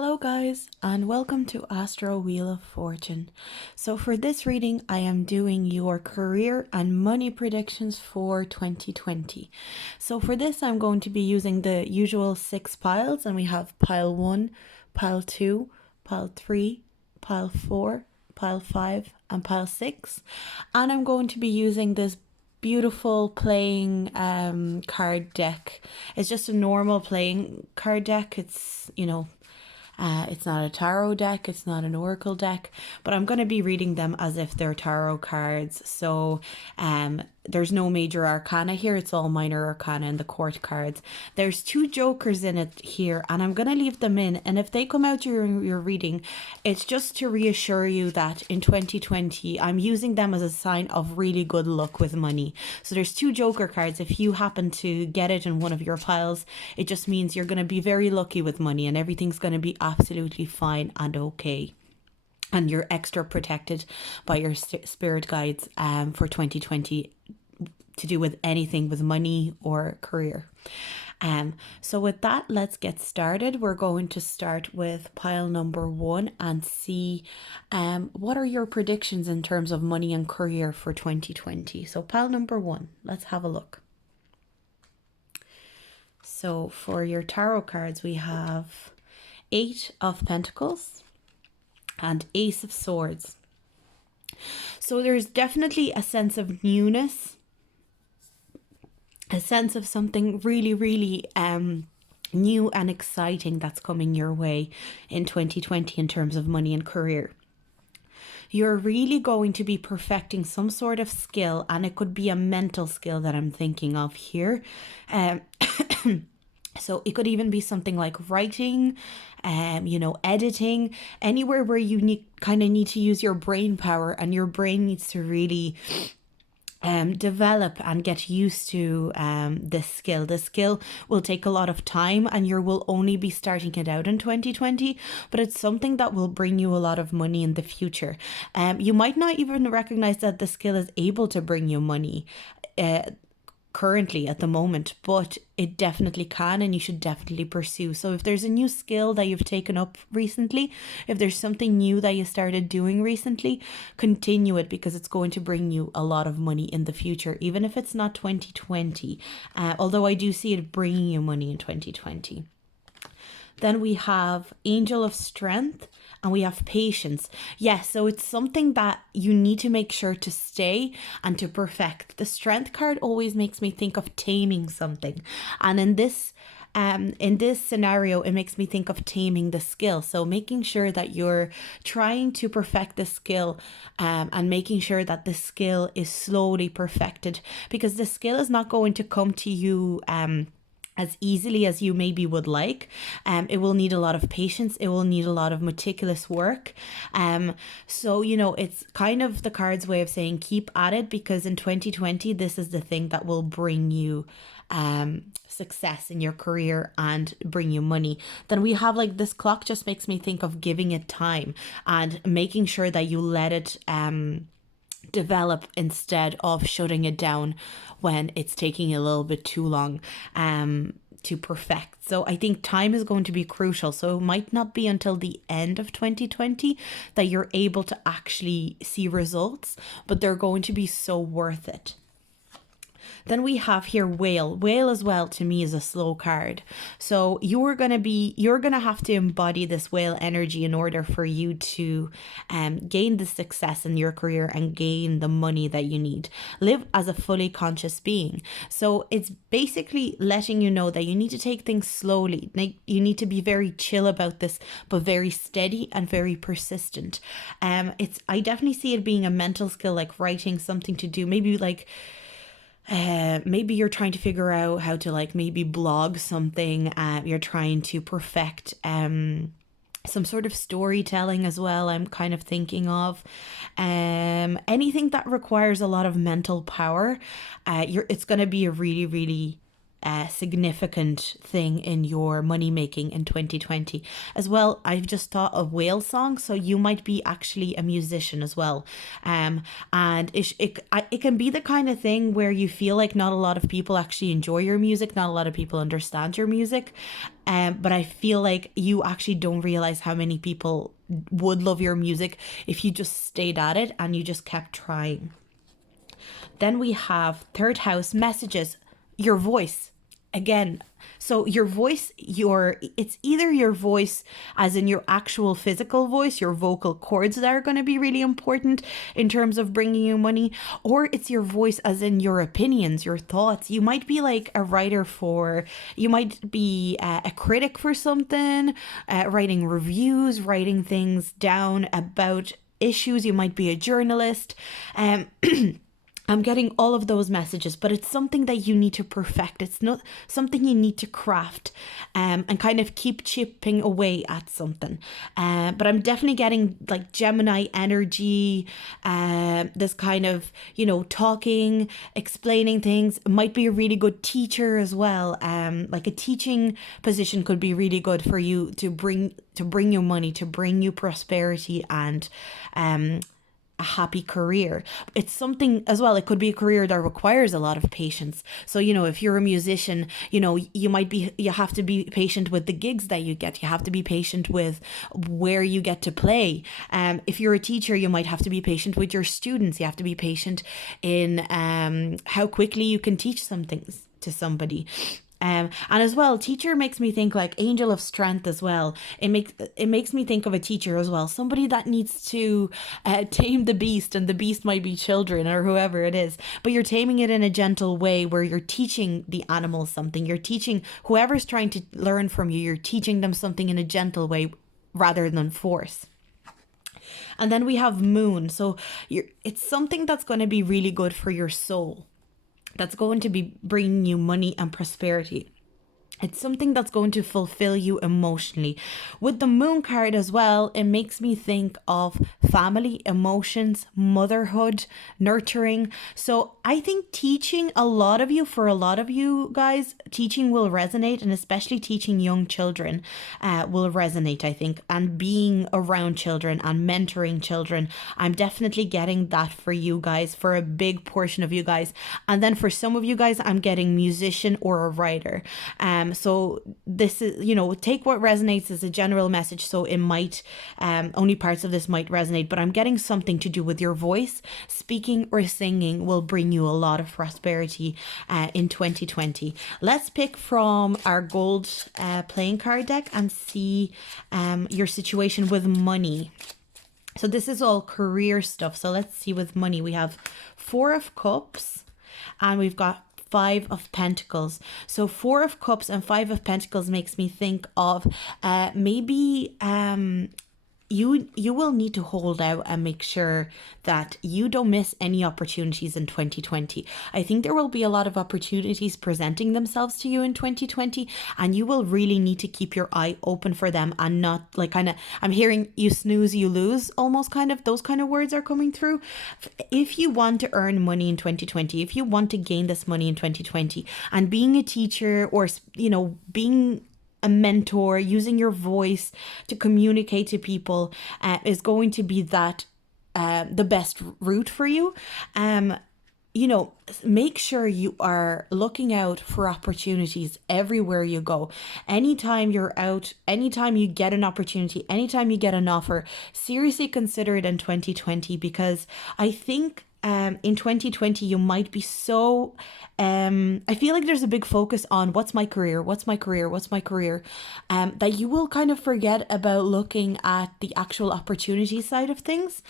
Hello guys, and welcome to Astro Wheel of Fortune. So for this reading, I am doing your career and money predictions for 2020. So for this, I'm going to be using the usual 6 piles, and we have pile 1, pile 2, pile 3, pile 4, pile 5, and pile 6. And I'm going to be using this beautiful playing card deck. It's just a normal playing card deck. It's not a tarot deck, it's not an oracle deck, but I'm going to be reading them as if they're tarot cards. So there's no major arcana here, it's all minor arcana and the court cards. There's 2 jokers in it here, and I'm going to leave them in. And if they come out during your reading, it's just to reassure you that in 2020, I'm using them as a sign of really good luck with money. So there's 2 joker cards. If you happen to get it in one of your piles, it just means you're going to be very lucky with money and everything's going to be absolutely fine and okay, and you're extra protected by your spirit guides for 2020 to do with anything with money or career. So with that, let's get started. We're going to start with pile number 1 and see what are your predictions in terms of money and career for 2020. So pile number 1, let's have a look. So for your tarot cards, we have 8 of Pentacles and Ace of Swords. So there's definitely a sense of newness, a sense of something really, really new and exciting that's coming your way in 2020 in terms of money and career. You're really going to be perfecting some sort of skill, and it could be a mental skill that I'm thinking of here. So it could even be something like writing, editing, anywhere where you need to use your brain power, and your brain needs to really develop and get used to this skill. This skill will take a lot of time, and you will only be starting it out in 2020, but it's something that will bring you a lot of money in the future. You might not even recognize that the skill is able to bring you money currently at the moment, but it definitely can, and you should definitely pursue. So if there's a new skill that you've taken up recently, if there's something new that you started doing recently, continue it, because it's going to bring you a lot of money in the future, even if it's not 2020, although I do see it bringing you money in 2020. Then we have Angel of Strength, and we have Patience. Yes, so it's something that you need to make sure to stay and to perfect. The Strength card always makes me think of taming something. And in this scenario, it makes me think of taming the skill. So making sure that you're trying to perfect the skill, and making sure that the skill is slowly perfected, because the skill is not going to come to you as easily as you maybe would like. It will need a lot of patience. It will need a lot of meticulous work. So, it's kind of the card's way of saying keep at it, because in 2020, this is the thing that will bring you success in your career and bring you money. Then we have this clock just makes me think of giving it time and making sure that you let it develop instead of shutting it down when it's taking a little bit too long to perfect. So I think time is going to be crucial. So it might not be until the end of 2020 that you're able to actually see results, but they're going to be so worth it. Then we have here Whale. Whale as well, to me, is a slow card. So you're going to have to embody this whale energy in order for you to gain the success in your career and gain the money that you need. Live as a fully conscious being. So it's basically letting you know that you need to take things slowly. You need to be very chill about this, but very steady and very persistent. I definitely see it being a mental skill, like writing, something to do, maybe maybe you're trying to figure out how to maybe blog something. You're trying to perfect some sort of storytelling as well, I'm kind of thinking of. Anything that requires a lot of mental power, it's going to be a really, really significant thing in your money making in 2020 as well. I've just thought of whale songs, so you might be actually a musician as well. And it can be the kind of thing where you feel like not a lot of people actually enjoy your music, not a lot of people understand your music, but I feel like you actually don't realize how many people would love your music if you just stayed at it and you just kept trying. Then we have third house messages, your voice. Again, so your voice, it's either your voice as in your actual physical voice, your vocal cords that are going to be really important in terms of bringing you money, or it's your voice as in your opinions, your thoughts. You might be like a writer for, you might be a critic for something, writing reviews, writing things down about issues. You might be a journalist. I'm getting all of those messages, but it's something that you need to perfect. It's not something you need to craft, and kind of keep chipping away at something. But I'm definitely getting like Gemini energy, this kind of, talking, explaining things. It might be a really good teacher as well. Like a teaching position could be really good for you to bring you money, to bring you prosperity and a happy career. It's something as well, it could be a career that requires a lot of patience. So, if you're a musician, you have to be patient with the gigs that you get. You have to be patient with where you get to play. If you're a teacher, you might have to be patient with your students. You have to be patient in how quickly you can teach some things to somebody. And as well, teacher makes me think like angel of strength as well. It makes me think of a teacher as well, somebody that needs to tame the beast, and the beast might be children or whoever it is, but you're taming it in a gentle way where you're teaching the animals something. You're teaching whoever's trying to learn from you, you're teaching them something in a gentle way rather than force. And then we have moon. So it's something that's going to be really good for your soul, that's going to be bringing you money and prosperity. It's something that's going to fulfill you emotionally. With the moon card as well, it makes me think of family, emotions, motherhood, nurturing. So I think teaching, for a lot of you guys, teaching will resonate, and especially teaching young children will resonate, I think. And being around children and mentoring children, I'm definitely getting that for you guys, for a big portion of you guys. And then for some of you guys, I'm getting musician or a writer. So this is, take what resonates as a general message. So it might, only parts of this might resonate, but I'm getting something to do with your voice. Speaking or singing will bring you a lot of prosperity in 2020. Let's pick from our gold playing card deck and see your situation with money. So this is all career stuff. So let's see with money. We have 4 of Cups and we've got 5 of Pentacles. So 4 of Cups and 5 of Pentacles makes me think of maybe you will need to hold out and make sure that you don't miss any opportunities in 2020. I think there will be a lot of opportunities presenting themselves to you in 2020, and you will really need to keep your eye open for them and not like I'm hearing you snooze, you lose, almost kind of those kind of words are coming through. If you want to earn money in 2020, if you want to gain this money in 2020, and being a teacher or, being a mentor, using your voice to communicate to people is going to be the best route for you. Make sure you are looking out for opportunities everywhere you go. Anytime you're out, anytime you get an opportunity, anytime you get an offer, seriously consider it in 2020, because I think in 2020 you might be so I feel like there's a big focus on what's my career, that you will kind of forget about looking at the actual opportunity side of things.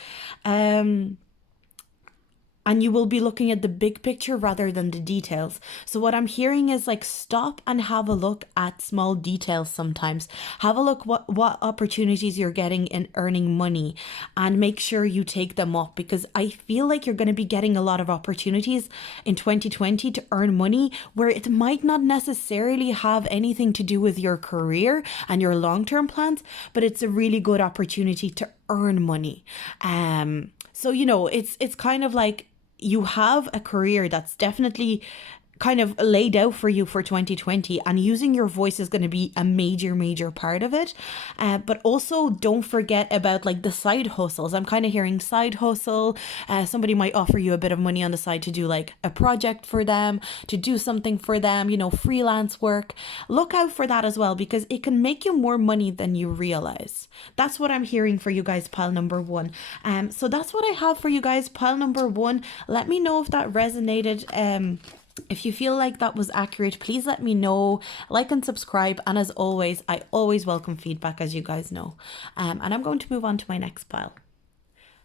And you will be looking at the big picture rather than the details. So what I'm hearing is like, stop and have a look at small details sometimes. Have a look what opportunities you're getting in earning money, and make sure you take them up, because I feel like you're going to be getting a lot of opportunities in 2020 to earn money where it might not necessarily have anything to do with your career and your long-term plans, but it's a really good opportunity to earn money. So, it's kind of like, you have a career that's definitely kind of laid out for you for 2020, and using your voice is going to be a major part of it. But also don't forget about like the side hustles. I'm kind of hearing side hustle. Somebody might offer you a bit of money on the side to do like a project for them, to do something for them, freelance work. Look out for that as well, because it can make you more money than you realize. That's what I'm hearing for you guys, pile number one. So that's what I have for you guys, pile number one. Let me know if that resonated. If you feel like that was accurate, please let me know. Like and subscribe. And as always, I always welcome feedback, as you guys know. And I'm going to move on to my next pile.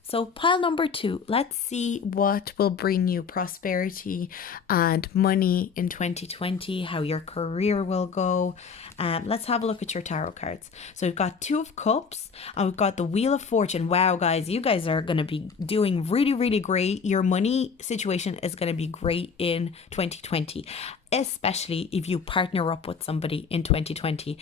So pile number two, let's see what will bring you prosperity and money in 2020, how your career will go. Let's have a look at your tarot cards. So we've got Two of Cups and we've got the Wheel of Fortune. Wow, guys, you guys are going to be doing really great. Your money situation is going to be great in 2020. Especially if you partner up with somebody in 2020,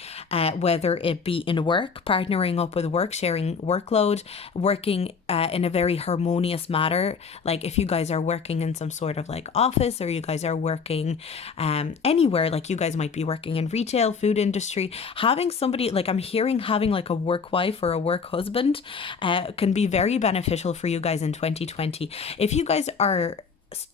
whether it be in work, partnering up with work, sharing workload, working in a very harmonious manner. Like if you guys are working in some sort of like office, or you guys are working anywhere, like you guys might be working in retail, food industry, having somebody, like I'm hearing having like a work wife or a work husband can be very beneficial for you guys in 2020. If you guys are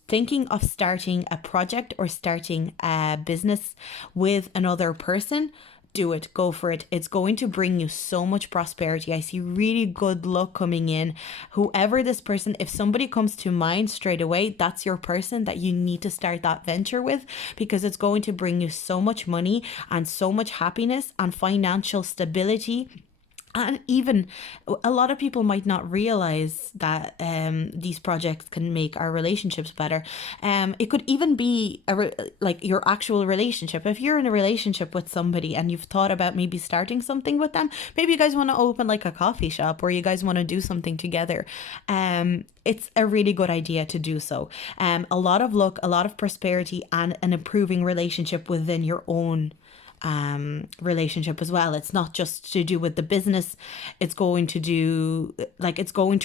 thinking of starting a project or starting a business with another person, do it. Go for it. It's going to bring you so much prosperity. I see really good luck coming in. Whoever this person, if somebody comes to mind straight away, that's your person that you need to start that venture with, because it's going to bring you so much money and so much happiness and financial stability. And even a lot of people might not realize that these projects can make our relationships better. It could even be like your actual relationship. If you're in a relationship with somebody and you've thought about maybe starting something with them, maybe you guys want to open like a coffee shop, or you guys want to do something together. It's a really good idea to do so. A lot of luck, a lot of prosperity, and an improving relationship within your own relationship as well. It's not just to do with the business. It's going to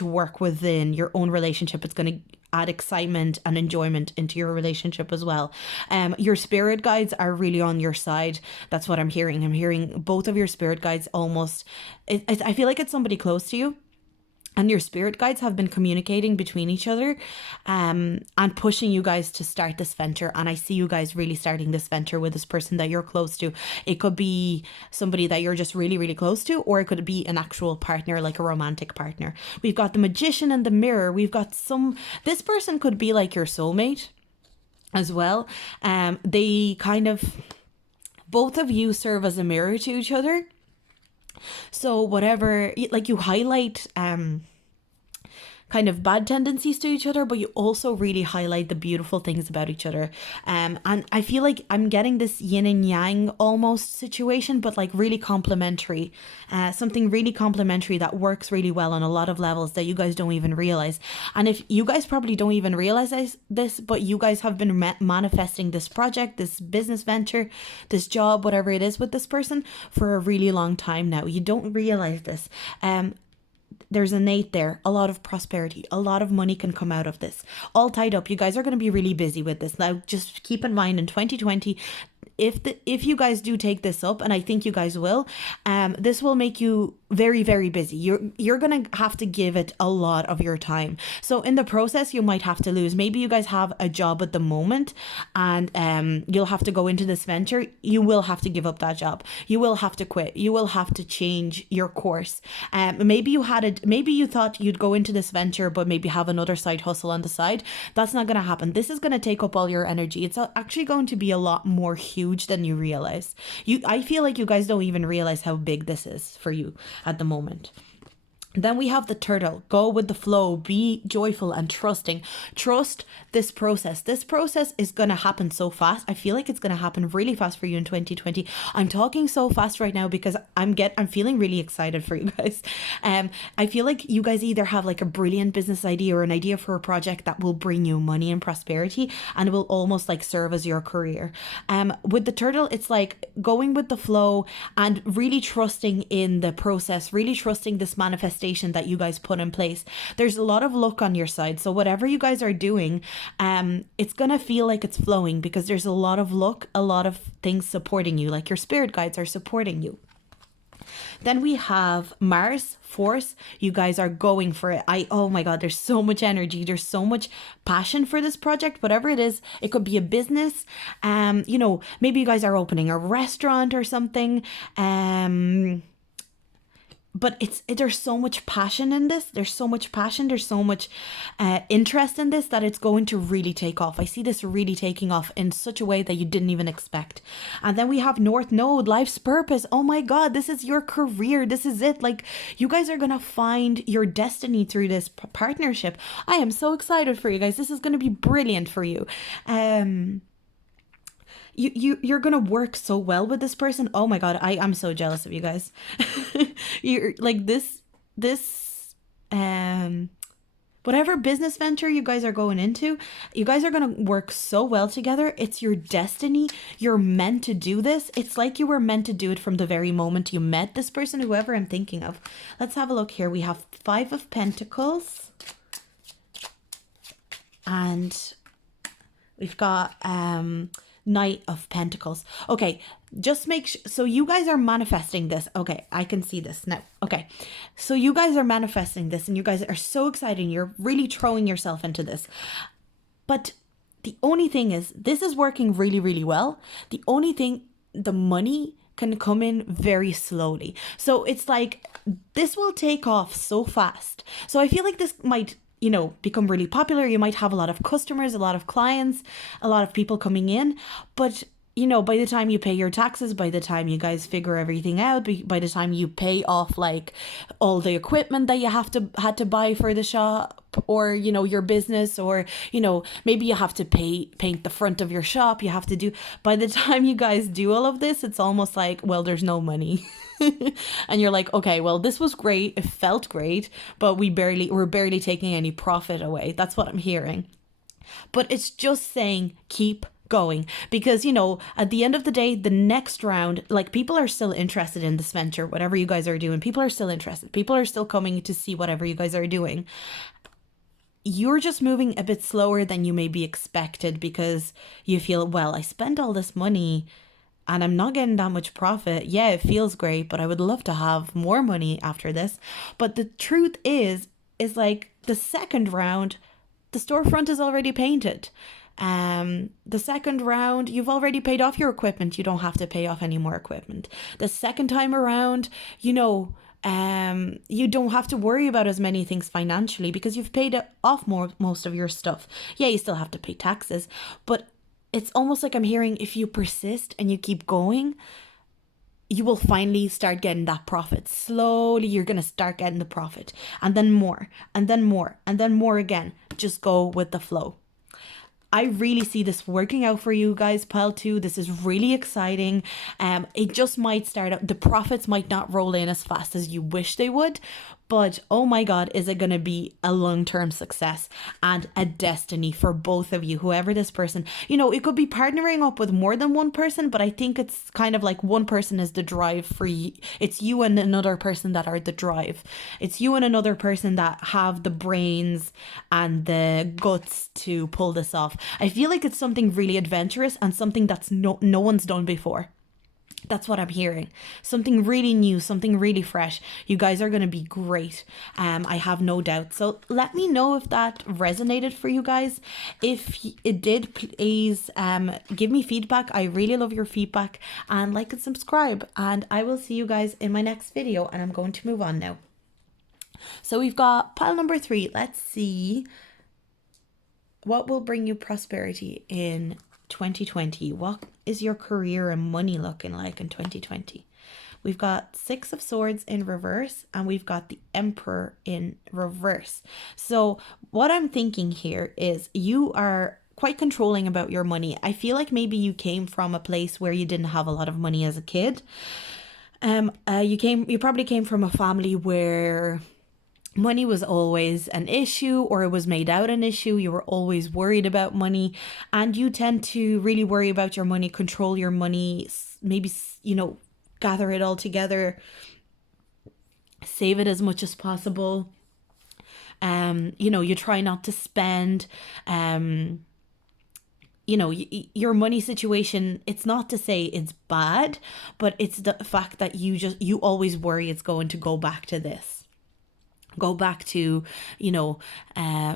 work within your own relationship. It's going to add excitement and enjoyment into your relationship as well. Your spirit guides are really on your side. That's what I'm hearing. I'm hearing both of your spirit guides almost. I feel like it's somebody close to you. And your spirit guides have been communicating between each other and pushing you guys to start this venture. And I see you guys really starting this venture with this person that you're close to. It could be somebody that you're just really close to, or it could be an actual partner, like a romantic partner. We've got the Magician and the Mirror. We've got this person could be like your soulmate as well. They kind of, both of you serve as a mirror to each other. So whatever, like you highlight kind of bad tendencies to each other, but you also really highlight the beautiful things about each other. And I feel like I'm getting this yin and yang almost situation, but like really complementary. Something really complementary that works really well on a lot of levels that you guys don't even realize. And if you guys probably don't even realize this, but you guys have been manifesting this project, this business venture, this job, whatever it is with this person for a really long time now. You don't realize this. There's an 8 there. A lot of prosperity, a lot of money can come out of this. All tied up. You guys are going to be really busy with this. Now, just keep in mind in 2020, if you guys do take this up, and I think you guys will, this will make you very busy. You're gonna have to give it a lot of your time. So in the process, you might have to lose. Maybe you guys have a job at the moment, and you'll have to go into this venture. You will have to give up that job. You will have to quit. You will have to change your course. Maybe you thought you'd go into this venture, but maybe have another side hustle on the side. That's not gonna happen. This is gonna take up all your energy. It's actually going to be a lot more huge than you realize. I feel like you guys don't even realize how big this is for you at the moment. Then we have the Turtle. Go with the flow, be joyful and trusting. Trust this process. This process is going to happen so fast. I feel like it's going to happen really fast for you in 2020. I'm talking so fast right now because I'm feeling really excited for you guys. I feel like you guys either have like a brilliant business idea or an idea for a project that will bring you money and prosperity, and it will almost like serve as your career. With the Turtle, it's like going with the flow and really trusting in the process, really trusting this manifestation manifestation that you guys put in place. There's a lot of luck on your side. So whatever you guys are doing, it's going to feel like it's flowing because there's a lot of luck, a lot of things supporting you, like your spirit guides are supporting you. Then we have Mars, Force. You guys are going for it. Oh my God, there's so much energy. There's so much passion for this project. Whatever it is, it could be a business. Maybe you guys are opening a restaurant or something. But there's so much passion in this. There's so much passion. There's so much interest in this that it's going to really take off. I see this really taking off in such a way that you didn't even expect. And then we have North Node, life's purpose. Oh my God, this is your career. This is it. Like, you guys are going to find your destiny through this partnership. I am so excited for you guys. This is going to be brilliant for you. You're gonna work so well with this person. Oh my God, I'm so jealous of you guys. You're like this whatever business venture you guys are going into, you guys are gonna work so well together. It's your destiny. You're meant to do this. It's like you were meant to do it from the very moment you met this person, whoever I'm thinking of. Let's have a look here. We have 5 of Pentacles, and we've got Knight of Pentacles. Okay, just make sure. So you guys are manifesting this. Okay, I can see this now. Okay, so you guys are manifesting this and you guys are so excited. You're really throwing yourself into this. But the only thing is, this is working really, really well. The only thing, the money can come in very slowly. So it's like, this will take off so fast. So I feel like this might become really popular. You might have a lot of customers, a lot of clients, a lot of people coming in. But, by the time you pay your taxes, by the time you guys figure everything out, by the time you pay off like all the equipment that you had to buy for the shop, or, your business, or, maybe you have to paint the front of your shop. You have to do, by the time you guys do all of this, it's almost like, well, there's no money. And you're like, okay, well, this was great. It felt great, but we're barely taking any profit away. That's what I'm hearing. But it's just saying, keep going, because at the end of the day, the next round, like, people are still interested in this venture, whatever you guys are doing. People are still interested. People are still coming to see whatever you guys are doing. You're just moving a bit slower than you may be expected because you feel, well, I spent all this money and I'm not getting that much profit. Yeah, it feels great, but I would love to have more money after this. But the truth is like, the second round, the storefront is already painted. The second round, you've already paid off your equipment. You don't have to pay off any more equipment. The second time around, you don't have to worry about as many things financially because you've paid off most of your stuff. Yeah, you still have to pay taxes, but it's almost like I'm hearing, if you persist and you keep going, you will finally start getting that profit. Slowly, you're going to start getting the profit, and then more, and then more, and then more again. Just go with the flow. I really see this working out for you guys, Pile 2. This is really exciting. It just might start out, the profits might not roll in as fast as you wish they would, but oh my God, is it going to be a long-term success and a destiny for both of you, whoever this person, it could be partnering up with more than one person, but I think it's kind of like one person is the drive for you. It's you and another person that are the drive. It's you and another person that have the brains and the guts to pull this off. I feel like it's something really adventurous and something that's no one's done before. That's what I'm hearing. Something really new, something really fresh. You guys are going to be great. I have no doubt. So let me know if that resonated for you guys. If it did, please give me feedback. I really love your feedback, and like and subscribe. And I will see you guys in my next video, and I'm going to move on now. So we've got pile number 3. Let's see what will bring you prosperity in 2020. What is your career and money looking like in 2020? We've got 6 of Swords in reverse, and we've got the Emperor in reverse. So what I'm thinking here is you are quite controlling about your money. I feel like maybe you came from a place where you didn't have a lot of money as a kid. You probably came from a family where money was always an issue, or it was made out an issue. You were always worried about money, and you tend to really worry about your money, control your money, maybe, gather it all together, save it as much as possible. You know, you try not to spend. You know, your money situation, it's not to say it's bad, but it's the fact that you always worry it's going to go back to this, go back to, you know,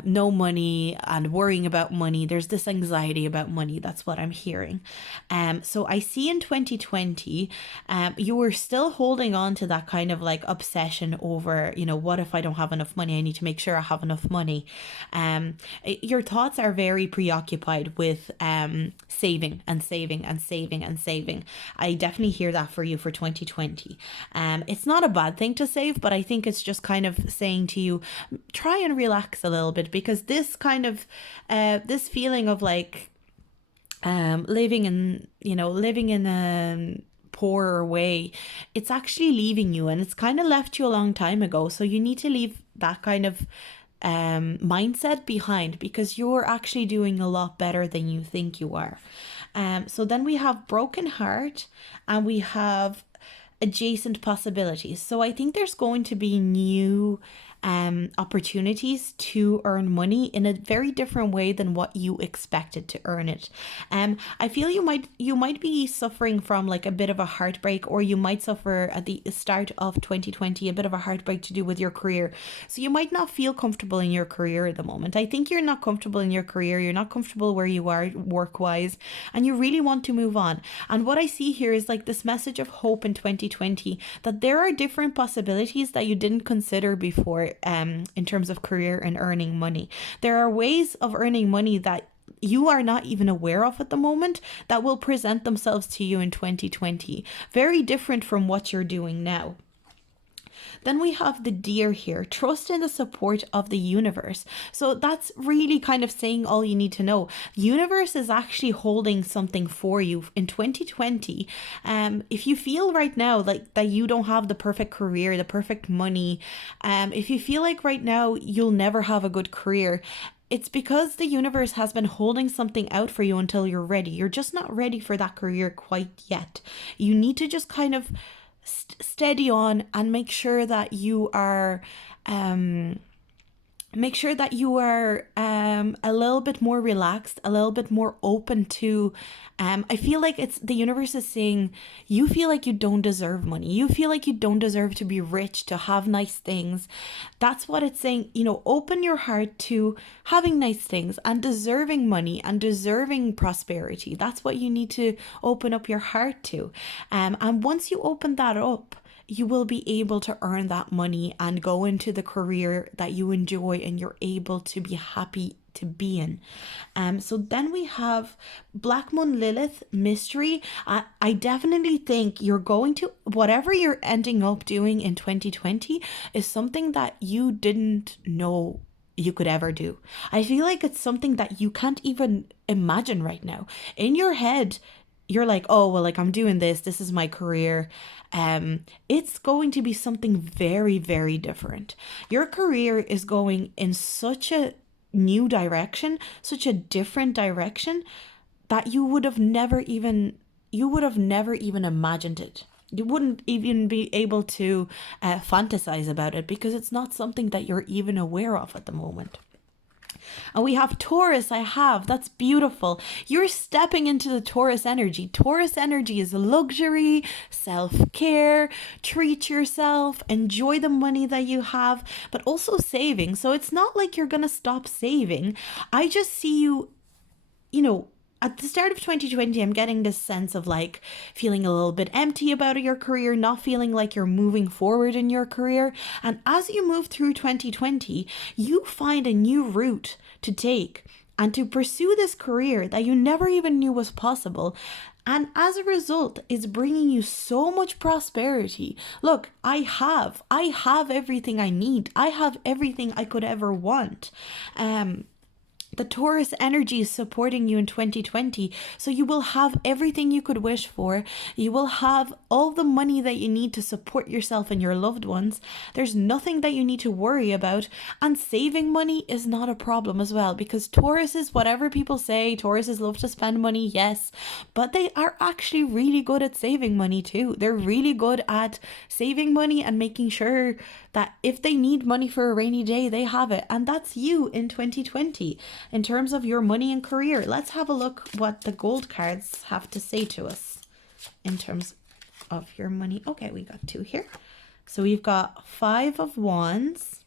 no money and worrying about money. There's this anxiety about money. That's what I'm hearing. So I see in 2020, you were still holding on to that kind of like obsession over, you know, what if I don't have enough money? I need to make sure I have enough money. Your thoughts are very preoccupied with saving and saving and saving and saving. I definitely hear that for you for 2020. It's not a bad thing to save, but I think it's just kind of saying to you, try and relax a little bit, because this kind of this feeling of like living in a poorer way, it's actually leaving you, and it's kind of left you a long time ago. So you need to leave that kind of mindset behind, because you're actually doing a lot better than you think you are. So then we have broken heart, and we have adjacent possibilities. So I think there's going to be new opportunities to earn money in a very different way than what you expected to earn it. I feel you might be suffering from like a bit of a heartbreak, or you might suffer at the start of 2020 a bit of a heartbreak to do with your career. So you might not feel comfortable in your career at the moment. I think you're not comfortable in your career. You're not comfortable where you are work wise, and you really want to move on. And what I see here is like this message of hope in 2020, that there are different possibilities that you didn't consider before. In terms of career and earning money, there are ways of earning money that you are not even aware of at the moment that will present themselves to you in 2020, very different from what you're doing now. Then we have the deer here, trust in the support of the universe. So that's really kind of saying all you need to know. The universe is actually holding something for you in 2020. If you feel right now like that you don't have the perfect career, the perfect money, if you feel like right now you'll never have a good career, it's because the universe has been holding something out for you until you're ready. You're just not ready for that career quite yet. You need to just kind of steady on and make sure that you are a little bit more relaxed, a little bit more open to I feel like it's the universe is saying you feel like you don't deserve money, you feel like you don't deserve to be rich, to have nice things. That's what it's saying. You know, open your heart to having nice things and deserving money and deserving prosperity. That's what you need to open up your heart to. And once you open that up, you will be able to earn that money and go into the career that you enjoy and you're able to be happy to be in. So then we have Black Moon Lilith mystery. I definitely think you're going to, whatever you're ending up doing in 2020 is something that you didn't know you could ever do. I feel like it's something that you can't even imagine right now. In your head, you're like, oh, well, like I'm doing this. This is my career. It's going to be something very, very different. Your career is going in such a new direction, such a different direction that you would have never even imagined it. You wouldn't even be able to fantasize about it, because it's not something that you're even aware of at the moment. And we have Taurus. That's beautiful. You're stepping into the Taurus energy. Taurus energy is luxury, self-care, treat yourself, enjoy the money that you have, but also saving. So it's not like you're going to stop saving. I just see you, at the start of 2020, I'm getting this sense of like feeling a little bit empty about your career, not feeling like you're moving forward in your career. And as you move through 2020, you find a new route to take and to pursue this career that you never even knew was possible. And as a result, it's bringing you so much prosperity. Look, I have everything I need. I have everything I could ever want. The Taurus energy is supporting you in 2020. So you will have everything you could wish for. You will have all the money that you need to support yourself and your loved ones. There's nothing that you need to worry about. And saving money is not a problem as well, because Tauruses, whatever people say, Tauruses love to spend money, yes, but they are actually really good at saving money too. They're really good at saving money and making sure that if they need money for a rainy day, they have it. And that's you in 2020 in terms of your money and career. Let's have a look what the gold cards have to say to us in terms of your money. Okay, we got 2 here. So we've got 5 of Wands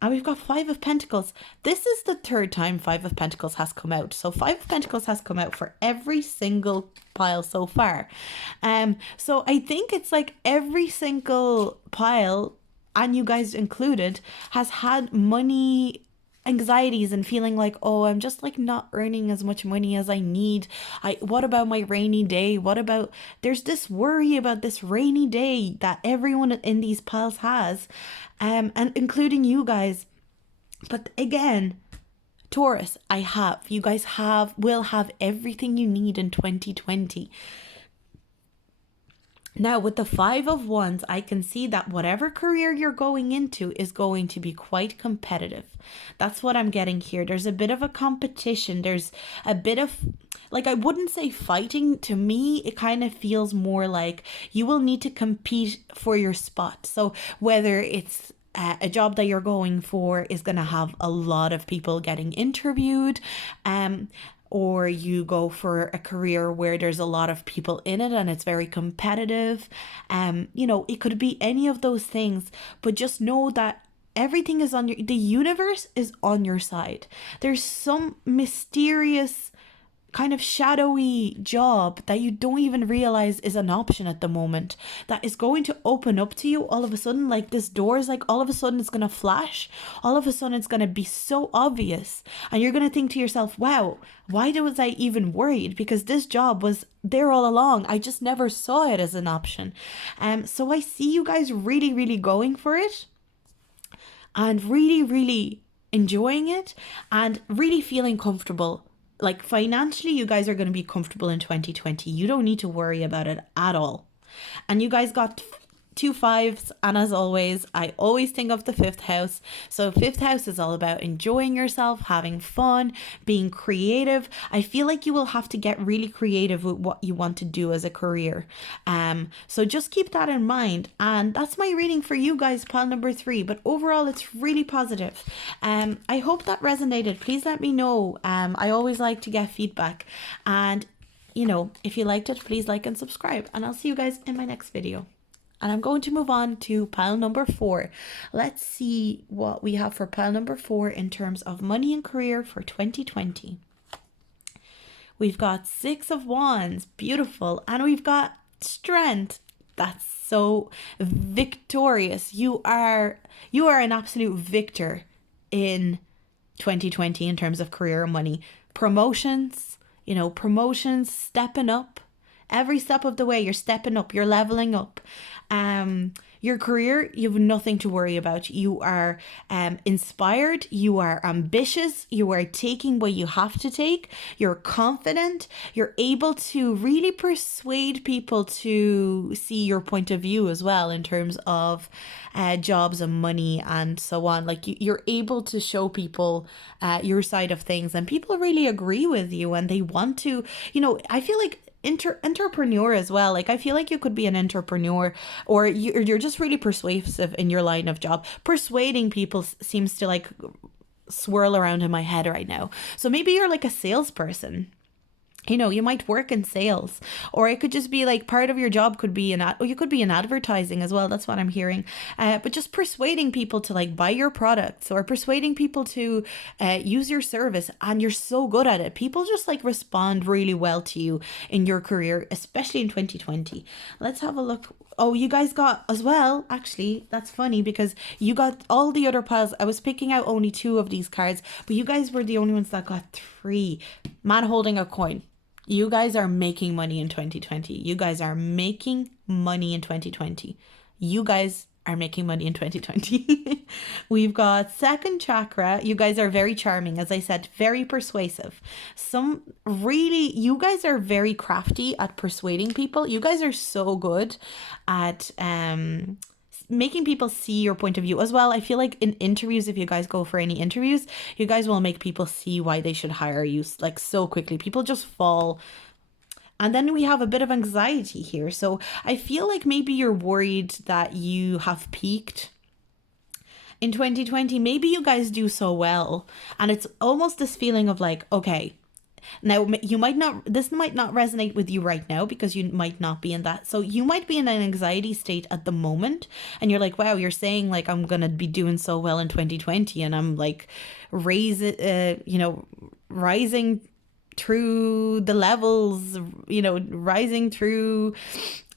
and we've got 5 of Pentacles. This is the 3rd time 5 of Pentacles has come out. So 5 of Pentacles has come out for every single pile so far. So I think it's like every single pile, and you guys included, has had money anxieties and feeling like, oh, I'm just like not earning as much money as I need. What about my rainy day? What about, there's this worry about this rainy day that everyone in these piles has, and including you guys. But again, Taurus, you guys will have everything you need in 2020. Now, with the 5 of Wands, I can see that whatever career you're going into is going to be quite competitive. That's what I'm getting here. There's a bit of a competition. There's a bit of, like, I wouldn't say fighting. To me, it kind of feels more like you will need to compete for your spot. So whether it's a job that you're going for is going to have a lot of people getting interviewed, or you go for a career where there's a lot of people in it and it's very competitive. It could be any of those things, but just know that everything is the universe is on your side. There's some mysterious kind of shadowy job that you don't even realize is an option at the moment that is going to open up to you all of a sudden. Like this door is like all of a sudden it's going to flash, all of a sudden it's going to be so obvious, and you're going to think to yourself, wow, why was I even worried? Because this job was there all along. I just never saw it as an option. So I see you guys really, really going for it and really, really enjoying it and really feeling comfortable. Like financially, you guys are going to be comfortable in 2020. You don't need to worry about it at all. And you guys got 2 5s, and as always, I always think of the 5th house. So 5th house is all about enjoying yourself, having fun, being creative. I feel like you will have to get really creative with what you want to do as a career. So just keep that in mind. And that's my reading for you guys, pile number 3. But overall, it's really positive. I hope that resonated. Please let me know. I always like to get feedback. And, if you liked it, please like and subscribe. And I'll see you guys in my next video. And I'm going to move on to pile number 4. Let's see what we have for pile number 4 in terms of money and career for 2020. We've got 6 of Wands, beautiful. And we've got strength. That's so victorious. You are an absolute victor in 2020 in terms of career and money. Promotions, stepping up. Every step of the way, you're stepping up, you're leveling up. Your career, you have nothing to worry about. You are inspired, you are ambitious, you are taking what you have to take, you're confident, you're able to really persuade people to see your point of view as well in terms of jobs and money and so on. Like you're able to show people your side of things, and people really agree with you and they want to, I feel like entrepreneur as well. Like I feel like you could be an entrepreneur, or you're just really persuasive in your line of job. Persuading people seems to like swirl around in my head right now. So maybe you're like a salesperson. You might work in sales, or it could just be like part of your job could be you could be in advertising as well. That's what I'm hearing. But just persuading people to like buy your products, or persuading people to use your service, and you're so good at it. People just like respond really well to you in your career, especially in 2020. Let's have a look. Oh, you guys got as well. Actually, that's funny because you got all the other piles. I was picking out only 2 of these cards, but you guys were the only ones that got 3. Man holding a coin. You guys are making money in 2020. You guys are making money in 2020. You guys are making money in 2020. We've got second chakra. You guys are very charming, as I said, very persuasive. You guys are very crafty at persuading people. You guys are so good at making people see your point of view as well. I feel like in interviews, if you guys go for any interviews, you guys will make people see why they should hire you like so quickly. People just fall. And then we have a bit of anxiety here. So I feel like maybe you're worried that you have peaked in 2020. Maybe you guys do so well. And it's almost this feeling of like, okay, now this might not resonate with you right now because you might not be in that. So you might be in an anxiety state at the moment. And you're like, wow, you're saying like, I'm going to be doing so well in 2020. And I'm like rising through the levels, rising through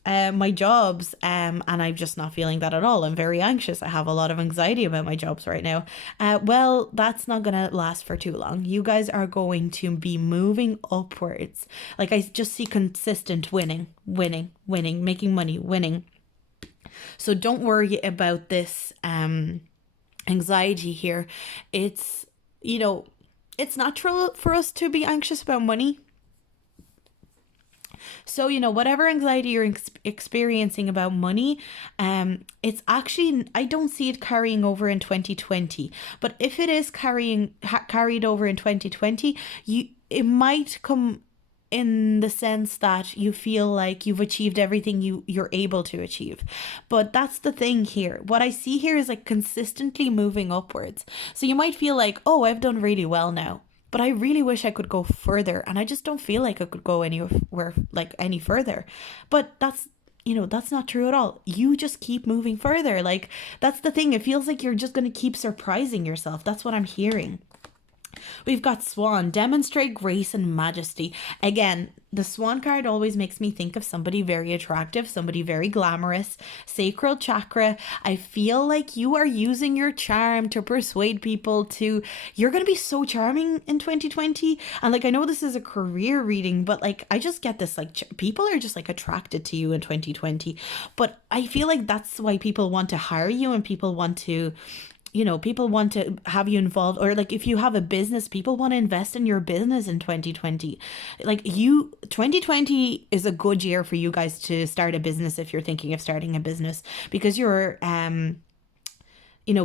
my jobs, and I'm just not feeling that at all. I'm very anxious. I have a lot of anxiety about my jobs right now. Well, that's not gonna last for too long. You guys are going to be moving upwards. Like I just see consistent winning, making money, winning. So don't worry about this anxiety here. It's it's natural for us to be anxious about money. So, whatever anxiety you're experiencing about money, it's actually, I don't see it carrying over in 2020. But if it is carried over in 2020, it might come in the sense that you feel like you've achieved everything you're able to achieve. But that's the thing here. What I see here is like consistently moving upwards. So you might feel like, oh, I've done really well now, but I really wish I could go further. And I just don't feel like I could go anywhere like any further. But that's not true at all. You just keep moving further. Like that's the thing. It feels like you're just going to keep surprising yourself. That's what I'm hearing. We've got Swan, demonstrate grace and majesty. Again, the Swan card always makes me think of somebody very attractive, somebody very glamorous. Sacral chakra, I feel like you are using your charm to persuade people you're going to be so charming in 2020. And like, I know this is a career reading, but like, I just get this, like, people are just like attracted to you in 2020. But I feel like that's why people want to hire you and people want to have you involved, or like if you have a business, people want to invest in your business in 2020. Like 2020 is a good year for you guys to start a business if you're thinking of starting a business, because you're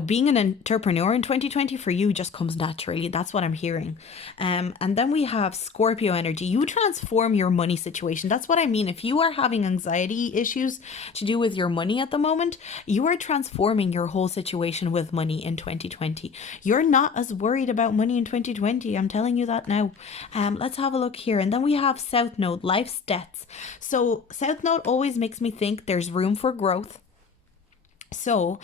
being an entrepreneur in 2020 for you just comes naturally. That's what I'm hearing. And then we have Scorpio energy. You transform your money situation. That's what I mean. If you are having anxiety issues to do with your money at the moment, you are transforming your whole situation with money in 2020. You're not as worried about money in 2020. I'm telling you that now. Let's have a look here. And then we have South Node, life's debts. So South Node always makes me think there's room for growth. So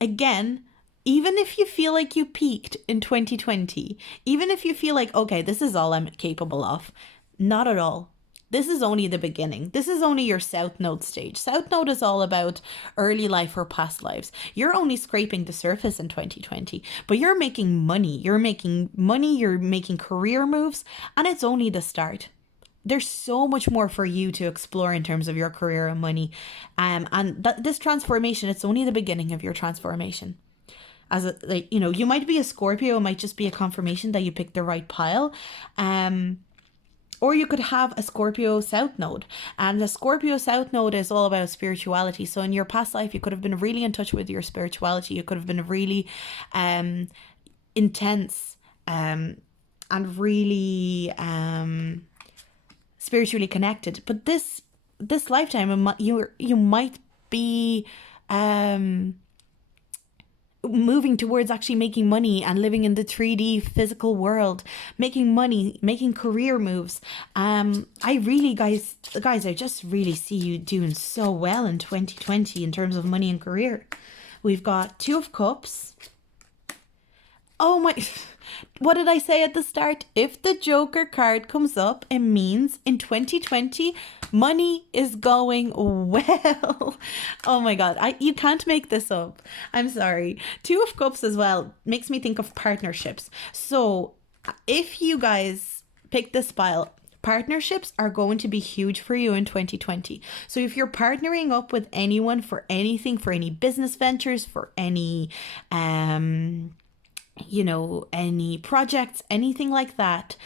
again, even if you feel like you peaked in 2020, even if you feel like, okay, this is all I'm capable of, not at all. This is only the beginning. This is only your South Node stage. South Node is all about early life or past lives. You're only scraping the surface in 2020, but you're making money. You're making career moves, and it's only the start. There's so much more for you to explore in terms of your career and money. And this transformation, it's only the beginning of your transformation. You might be a Scorpio, it might just be a confirmation that you picked the right pile. Or you could have a Scorpio South Node. And the Scorpio South Node is all about spirituality. So in your past life, you could have been really in touch with your spirituality. You could have been really intense and really spiritually connected. But this lifetime, you might be moving towards actually making money and living in the 3D physical world, making money, making career moves. I just really see you doing so well in 2020 in terms of money and career. We've got Two of Cups. Oh my, what did I say at the start? If the Joker card comes up, it means in 2020, money is going well. Oh my God, you can't make this up. I'm sorry. Two of Cups as well makes me think of partnerships. So if you guys pick this pile, Partnerships are going to be huge for you in 2020. So if you're partnering up with anyone for anything, for any business ventures, for any any projects, anything like that,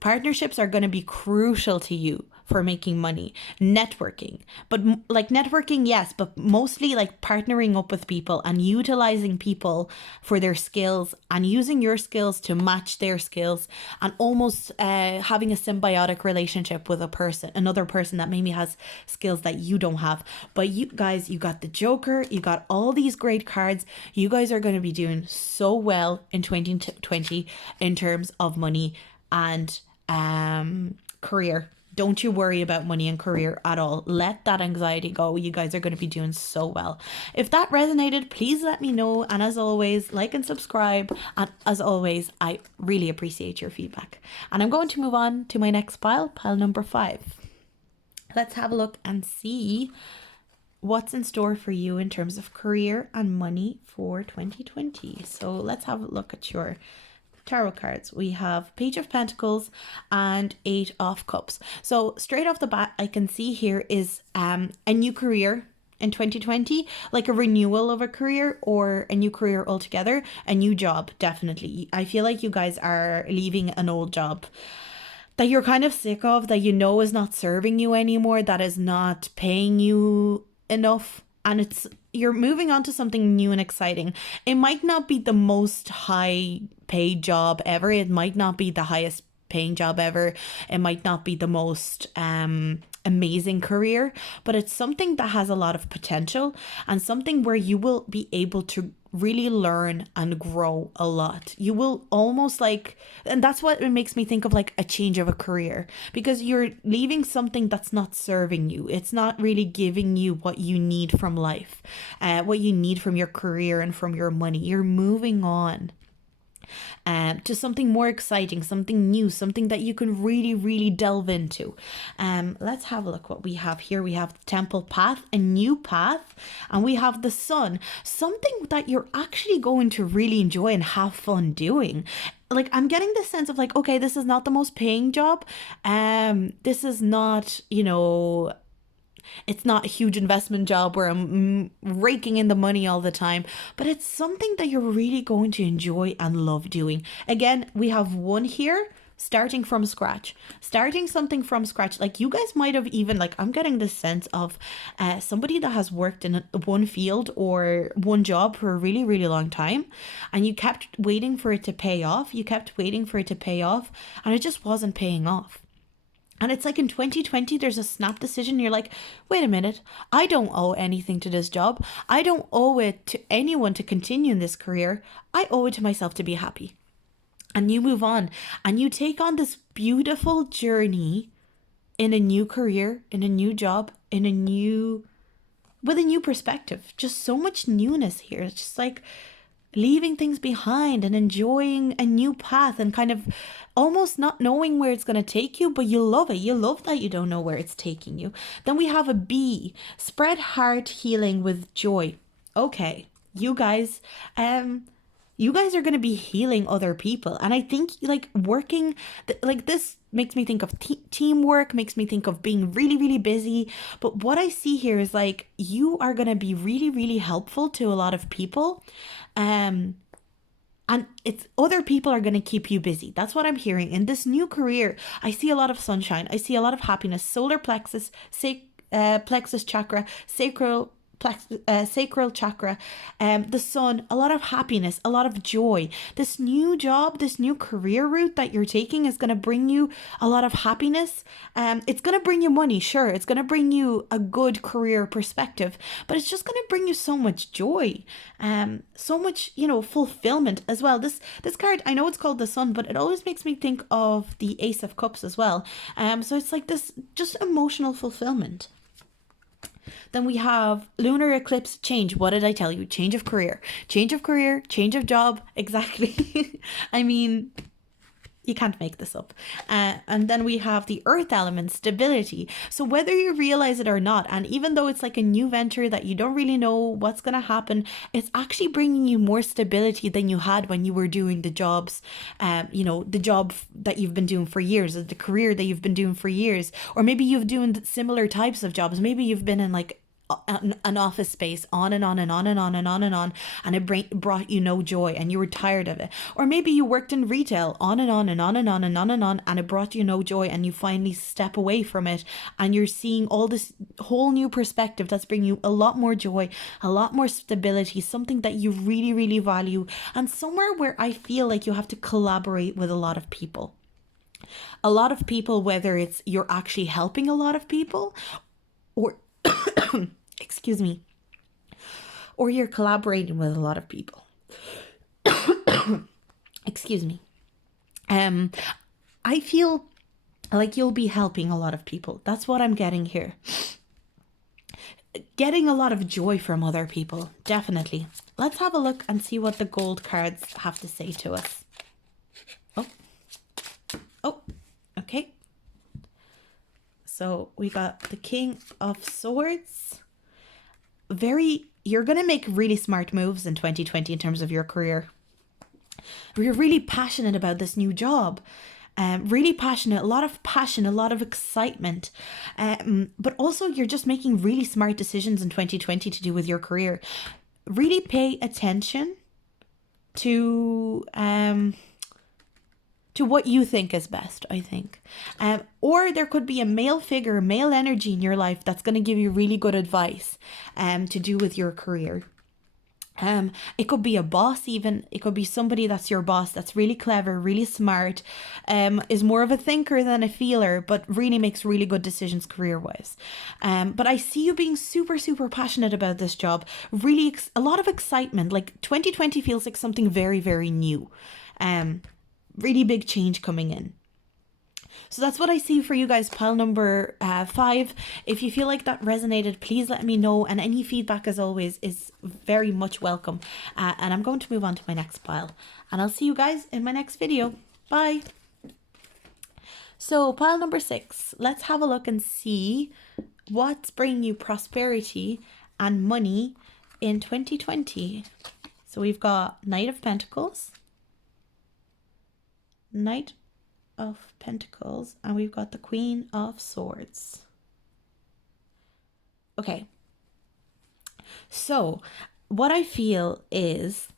partnerships are going to be crucial to you for making money. Networking, but like networking, yes, but mostly like partnering up with people and utilizing people for their skills and using your skills to match their skills, and almost having a symbiotic relationship with another person that maybe has skills that you don't have. But you guys, you got the Joker, you got all these great cards. You guys are going to be doing so well in 2020 in terms of money and career. Don't you worry about money and career at all. Let that anxiety go. You guys are going to be doing so well. If that resonated, please let me know. And as always, like and subscribe. And as always, I really appreciate your feedback. And I'm going to move on to my next pile number 5. Let's have a look and see what's in store for you in terms of career and money for 2020. So let's have a look at your tarot cards. We have Page of Pentacles and 8 of Cups. So straight off the bat, I can see here is a new career in 2020, like a renewal of a career or a new career altogether, a new job, definitely. I feel like you guys are leaving an old job that you're kind of sick of, that you know is not serving you anymore, that is not paying you enough, and you're moving on to something new and exciting. It might not be the most high paid job ever. It might not be the highest paying job ever. It might not be the most amazing career, but it's something that has a lot of potential and something where you will be able to really learn and grow a lot. You will almost and that's what it makes me think of, like a change of a career, because you're leaving something that's not serving you. It's not really giving you what you need from life, what you need from your career and from your money. You're moving on to something more exciting, something new, something that you can really, really delve into. Let's have a look what we have here. We have the Temple Path, a new path, and we have the Sun, something that you're actually going to really enjoy and have fun doing. Like, I'm getting this sense of like, okay, this is not the most paying job. This is not, it's not a huge investment job where I'm raking in the money all the time, but it's something that you're really going to enjoy and love doing. Again, we have one here, starting from scratch, starting something from scratch. Like, you guys might have even, like, I'm getting this sense of somebody that has worked in one field or one job for a really, really long time, and you kept waiting for it to pay off. You kept waiting for it to pay off, and it just wasn't paying off. And it's like in 2020, there's a snap decision. You're like, wait a minute, I don't owe anything to this job. I don't owe it to anyone to continue in this career. I owe it to myself to be happy. And you move on and you take on this beautiful journey in a new career, in a new job, with a new perspective. Just so much newness here. It's just like leaving things behind and enjoying a new path and kind of almost not knowing where it's going to take you, but you love it. You love that you don't know where it's taking you. Then we have a B, spread heart healing with joy. Okay, you guys are going to be healing other people. And I think like working, like this makes me think of teamwork, makes me think of being really, really busy. But what I see here is like, you are going to be really, really helpful to a lot of people. And it's other people are going to keep you busy. That's what I'm hearing. In this new career, I see a lot of sunshine. I see a lot of happiness. Solar plexus, plexus chakra, sacral chakra, the sun, a lot of happiness, a lot of joy. This new job, this new career route that you're taking is going to bring you a lot of happiness. It's going to bring you money, sure. It's going to bring you a good career perspective, but it's just going to bring you so much joy, so much, fulfillment as well. This card, I know it's called the Sun, but it always makes me think of the Ace of Cups as well. So it's like this just emotional fulfillment. Then we have lunar eclipse change. What did I tell you? Change of career, change of job. Exactly. I mean, You can't make this up. And then we have the earth element, stability. So whether you realize it or not, and even though it's like a new venture that you don't really know what's going to happen, it's actually bringing you more stability than you had when you were doing the jobs, the job that you've been doing for years, or the career that you've been doing for years. Or maybe you've doing similar types of jobs. Maybe you've been in like an office space on and on and on and on and on and on, and it brought you no joy and you were tired of it. Or maybe you worked in retail on and on and on and on and on and on, and it brought you no joy, and you finally step away from it and you're seeing all this whole new perspective that's bringing you a lot more joy, a lot more stability, something that you really, really value, and somewhere where I feel like you have to collaborate with a lot of people. A lot of people, whether it's you're actually helping a lot of people, or excuse me, or you're collaborating with a lot of people. Excuse me. I feel like you'll be helping a lot of people. That's what I'm getting here. Getting a lot of joy from other people, definitely. Let's have a look and see what the gold cards have to say to us. Oh, okay. So we got the King of Swords. You're going to make really smart moves in 2020 in terms of your career. You're really passionate about this new job. Really passionate, a lot of passion, a lot of excitement. But also you're just making really smart decisions in 2020 to do with your career. Really pay attention to what you think is best, I think. Or there could be a male figure, male energy in your life that's going to give you really good advice to do with your career. It could be a boss even. It could be somebody that's your boss that's really clever, really smart, is more of a thinker than a feeler, but really makes really good decisions career-wise. But I see you being super, super passionate about this job. Really, a lot of excitement. Like 2020 feels like something very, very new. Really big change coming in. So that's what I see for you guys, pile number 5. If you feel like that resonated, please let me know. And any feedback, as always, is very much welcome. And I'm going to move on to my next pile. And I'll see you guys in my next video. Bye. So pile number 6. Let's have a look and see what's bringing you prosperity and money in 2020. So we've got Knight of Pentacles, Knight of Pentacles, and we've got the Queen of Swords. Okay, so what I feel is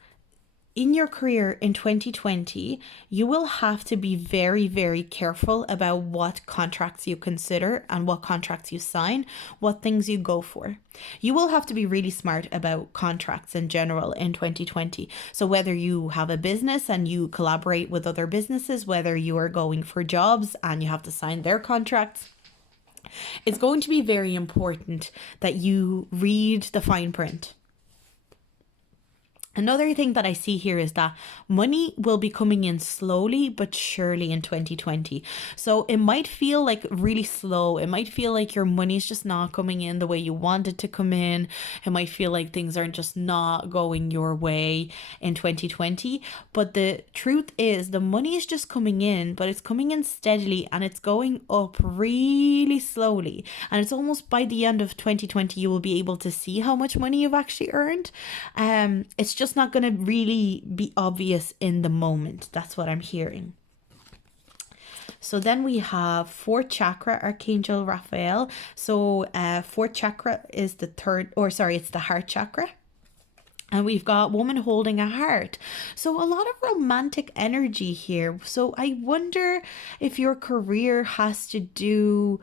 in your career in 2020, you will have to be very, very careful about what contracts you consider and what contracts you sign, what things you go for. You will have to be really smart about contracts in general in 2020. So whether you have a business and you collaborate with other businesses, whether you are going for jobs and you have to sign their contracts, it's going to be very important that you read the fine print. Another thing that I see here is that money will be coming in slowly but surely in 2020. So it might feel like really slow. It might feel like your money's just not coming in the way you want it to come in. It might feel like things are just not going your way in 2020. But the truth is the money is just coming in, but it's coming in steadily and it's going up really slowly. And it's almost by the end of 2020, you will be able to see how much money you've actually earned. It's just not going to really be obvious in the moment. That's what I'm hearing. So then we have 4th chakra, Archangel Raphael. So 4th chakra is it's the heart chakra. And we've got woman holding a heart. So a lot of romantic energy here. So I wonder if your career has to do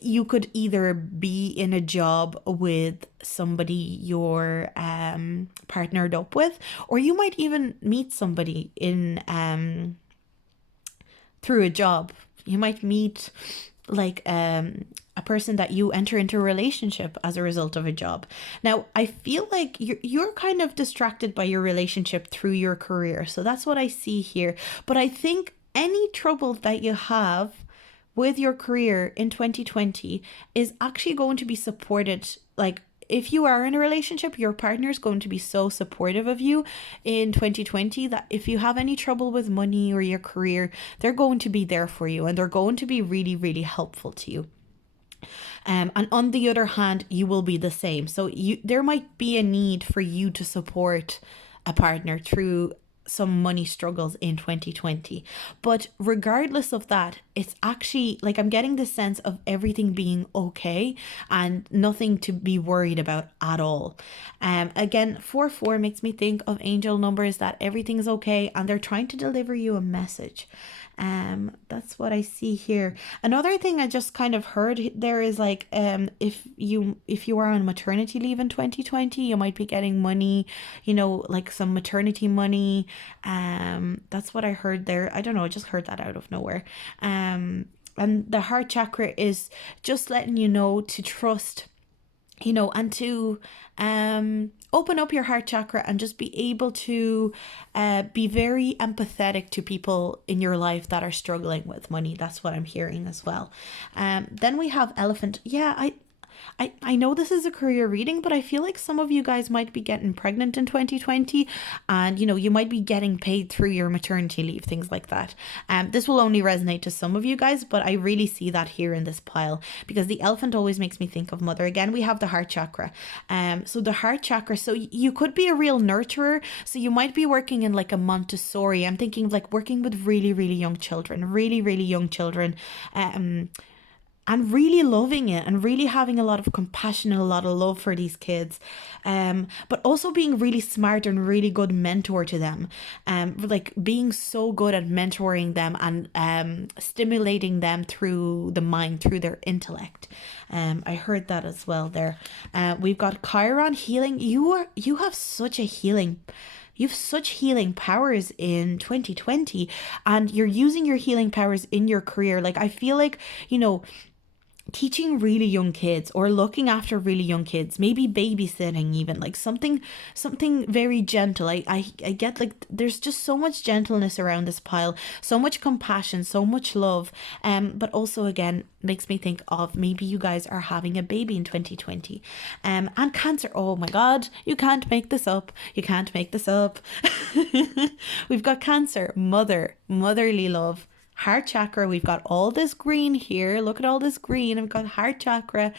you could either be in a job with somebody you're partnered up with, or you might even meet somebody in through a job. You might meet like a person that you enter into a relationship as a result of a job. Now, I feel like you're kind of distracted by your relationship through your career. So that's what I see here. But I think any trouble that you have with your career in 2020 is actually going to be supported, like if you are in a relationship, your partner is going to be so supportive of you in 2020 that if you have any trouble with money or your career, they're going to be there for you, and they're going to be really, really helpful to you. And on the other hand, you will be the same. So there might be a need for you to support a partner through some money struggles in 2020. But regardless of that, it's actually like I'm getting the sense of everything being okay and nothing to be worried about at all. Again, 4-4 makes me think of angel numbers, that everything's okay and they're trying to deliver you a message. That's what I see here. Another thing I just kind of heard there is like, if you are on maternity leave in 2020, you might be getting money, like some maternity money. That's what I heard there. I don't know, I just heard that out of nowhere. And the heart chakra is just letting you know to trust, and to open up your heart chakra and just be able to be very empathetic to people in your life that are struggling with money. That's what I'm hearing as well. Then we have elephant. Yeah, I know this is a career reading, but I feel like some of you guys might be getting pregnant in 2020, and you might be getting paid through your maternity leave, things like that. This will only resonate to some of you guys, but I really see that here in this pile because the elephant always makes me think of mother. Again, we have the heart chakra. So the heart chakra, so you could be a real nurturer. So you might be working in like a Montessori. I'm thinking of like working with really, really young children, really, really young children. And really loving it and really having a lot of compassion and a lot of love for these kids. But also being really smart and really good mentor to them. Like being so good at mentoring them and stimulating them through the mind, through their intellect. I heard that as well there. We've got Chiron, healing. You have such a healing. You have such healing powers in 2020, and you're using your healing powers in your career. Like I feel like, teaching really young kids or looking after really young kids, maybe babysitting, even like something very gentle. I get like there's just so much gentleness around this pile, so much compassion, so much love. But also again makes me think of maybe you guys are having a baby in 2020. And Cancer, oh my god, you can't make this up. We've got Cancer, motherly love. Heart chakra, we've got all this green here. Look at all this green. I've got heart chakra.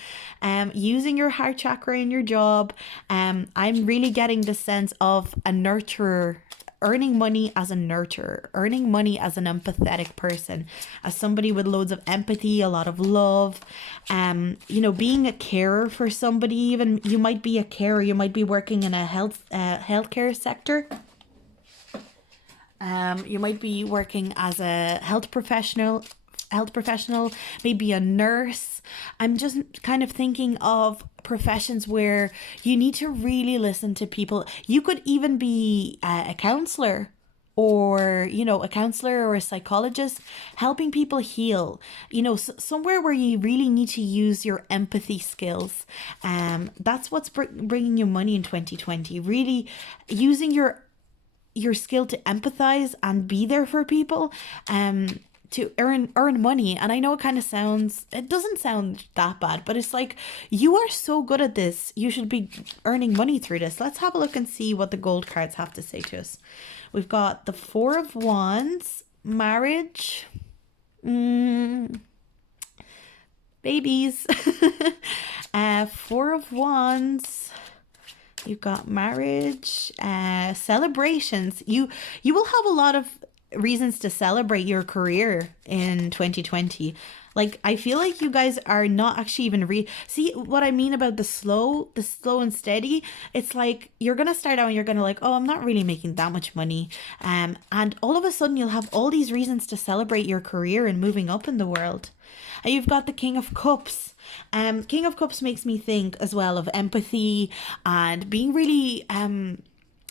Using your heart chakra in your job. I'm really getting the sense of a nurturer, earning money as a nurturer, earning money as an empathetic person, as somebody with loads of empathy, a lot of love. Being a carer for somebody. Even you might be a carer. You might be working in a healthcare sector. You might be working as a health professional, maybe a nurse. I'm just kind of thinking of professions where you need to really listen to people. You could even be a counselor or, a psychologist, helping people heal, somewhere where you really need to use your empathy skills. That's what's bringing you money in 2020, really using your skill to empathize and be there for people, to earn money. And I know it doesn't sound that bad, but it's like, you are so good at this, you should be earning money through this. Let's have a look and see what the gold cards have to say to us. We've got the 4 of Wands, marriage, babies. 4 of Wands. You've got marriage, celebrations. You will have a lot of reasons to celebrate your career in 2020. Like, I feel like you guys are not actually even see what I mean about the slow and steady. It's like you're gonna start out and you're gonna like, oh, I'm not really making that much money, and all of a sudden you'll have all these reasons to celebrate your career and moving up in the world. And you've got the King of Cups. King of Cups makes me think as well of empathy and being really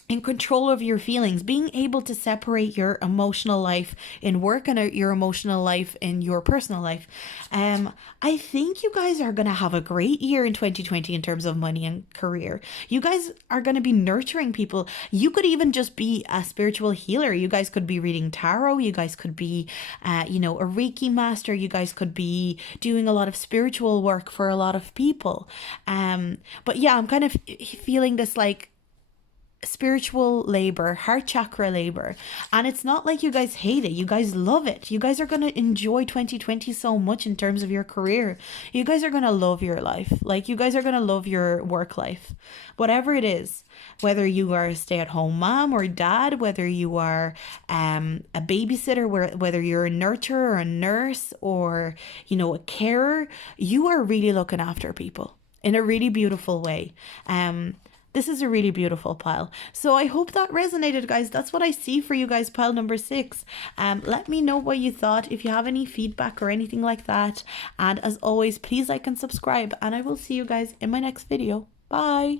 in control of your feelings, being able to separate your emotional life in work and your emotional life in your personal life. I think you guys are going to have a great year in 2020 in terms of money and career. You guys are going to be nurturing people. You could even just be a spiritual healer. You guys could be reading tarot. You guys could be, a Reiki master. You guys could be doing a lot of spiritual work for a lot of people. But yeah, I'm kind of feeling this like spiritual labor, heart chakra labor. And it's not like you guys hate it. You guys love it. You guys are going to enjoy 2020 so much in terms of your career. You guys are going to love your life. Like, you guys are going to love your work life. Whatever it is, whether you are a stay-at-home mom or dad, whether you are a babysitter, whether you're a nurturer or a nurse or, a carer, you are really looking after people in a really beautiful way. This is a really beautiful pile. So I hope that resonated, guys. That's what I see for you guys, pile number 6. Let me know what you thought, if you have any feedback or anything like that. And as always, please like and subscribe. And I will see you guys in my next video. Bye.